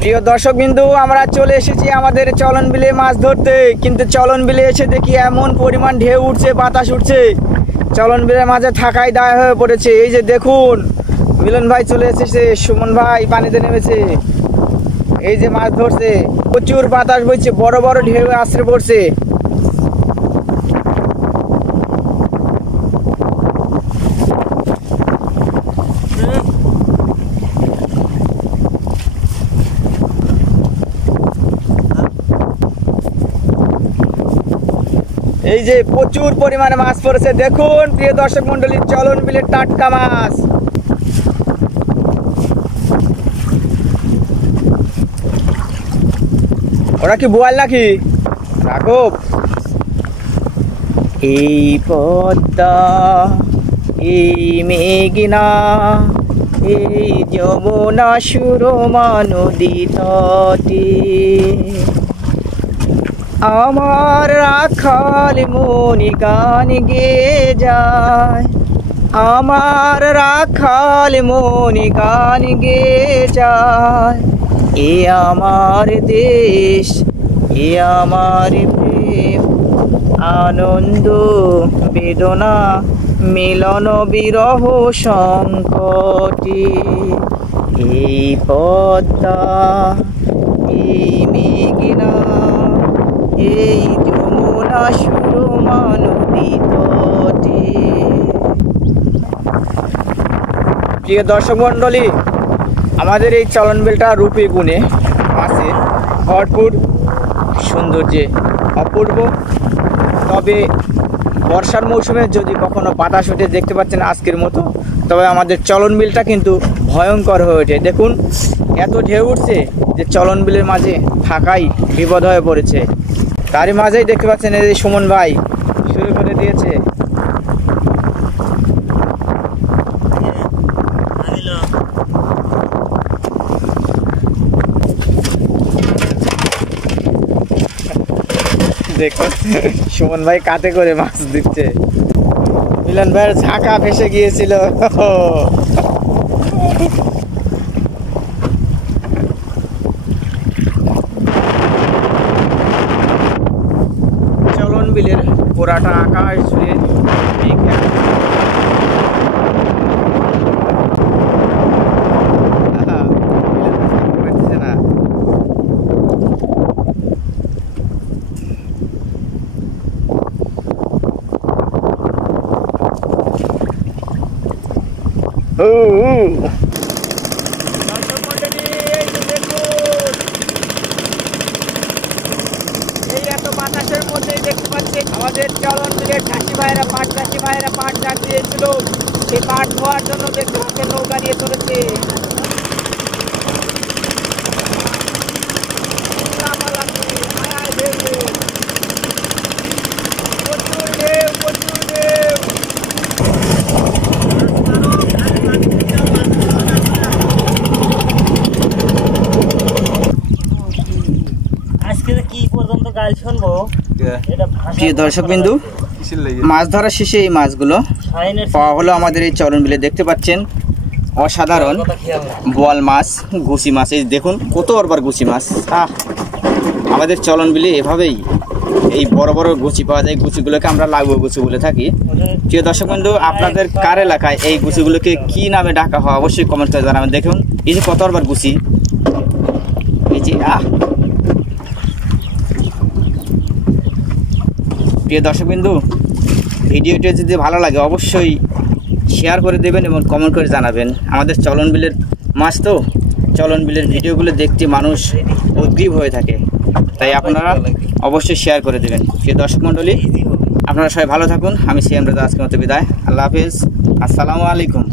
প্রিয় দর্শক বিন্দু, আমরা চলে এসেছি আমাদের চলন বিলে মাছ ধরতে। কিন্তু চলন বিলে এসে দেখি এমন পরিমাণ ঢেউ উঠছে, বাতাস উঠছে, চলন বিলের মাঝে থাকাই দায় হয়ে পড়েছে। এই যে দেখুন, মিলন ভাই চলে এসেছে, সুমন ভাই পানিতে নেমেছে, এই যে মাছ ধরছে। প্রচুর বাতাস বইছে, বড় বড় ঢেউ আছড়ে পড়ছে। এই যে প্রচুর পরিমাণে মাছ পড়েছে, দেখুন প্রিয় দর্শক মন্ডলী, চলন বিলের টাটকা মাছ। ওরা কি বোয়াল নাকি রাঘব? এই পদ্মা, এই মেঘনা, এই যমুনা সুরমা নদী তটে আমার রাখাল মনি গান গেয়ে যায়, আমার রাখাল মনি গান গেয়ে যায়। এ আমার দেশ, এ আমার প্রেম, আনন্দ বেদনা মিলন বিরহ সংকটে। এই পদ্মা, এই মেঘনা, এই যমুনা সুরমা নদী তটে। প্রিয় দর্শক মন্ডলী, আমাদের এই চলন বিলটা রূপে গুণে আছে ভরপুর, সৌন্দর্যে অপূর্ব। তবে বর্ষার মৌসুমে যদি কখনো বাতাস ওঠে, দেখতে পাচ্ছেন আজকের মতো, তবে আমাদের চলন বিলটা কিন্তু ভয়ঙ্কর হয়ে ওঠে। দেখুন এত ঢেউ উঠছে যে চলন বিলের মাঝে থাকাই বিপদ হয়ে পড়েছে। তারই মাঝেই দেখতে পাচ্ছেন এই যে সুমন ভাই শুরু করে দিয়েছে। দেখুন সুমন ভাই কাতে করে মাছ দিচ্ছে। মিলন ভাইয়ের ঝাঁকা ভেসে গিয়েছিল। চলন বিলের পুরাটা আকাশ জুড়ে বাতাসের মধ্যেই দেখতে পাচ্ছেন আমাদের চলন বিলের চাষি ভাইয়েরা পাট চাষ দিয়েছিল। সেই পাট ধোয়ার জন্য দেখতে পাচ্ছেন নৌকা নিয়ে চলেছে। প্রিয় দর্শক বিন্দু, মাছ ধরার শেষে এই মাছগুলো পাওয়া হলো আমাদের এই চলন বিলে। দেখতে পাচ্ছেন অসাধারণ বোয়াল মাছ, গুছি মাছ। এই দেখুন কত বড় গুছি মাছ। আমাদের চলন বিলে এভাবেই এই বড় বড় গুছি পাওয়া যায়। গুছিগুলোকে আমরা লাগবো গুছি বলে থাকি। প্রিয় দর্শক বিন্দু, আপনাদের কার এলাকায় এই গুছিগুলোকে কি নামে ডাকা হয় অবশ্যই কমেন্ট করে জানাবেন। দেখুন এই যে কত বড় গুছি, এই যে প্রিয় দর্শকবিন্দু, ভিডিওটি যদি ভালো লাগে অবশ্যই শেয়ার করে দেবেন এবং কমেন্ট করে জানাবেন। আমাদের চলন বিলের মাছ তো, চলন বিলের ভিডিওগুলো দেখতে মানুষ উদ্গ্রীব হয়ে থাকে, তাই আপনারা অবশ্যই শেয়ার করে দেবেন। প্রিয় দর্শক মণ্ডলী, আপনারা সবাই ভালো থাকুন। আমি সিএম রাজা, আজকের মতো বিদায়। আল্লাহ হাফিজ, আসসালামু আলাইকুম।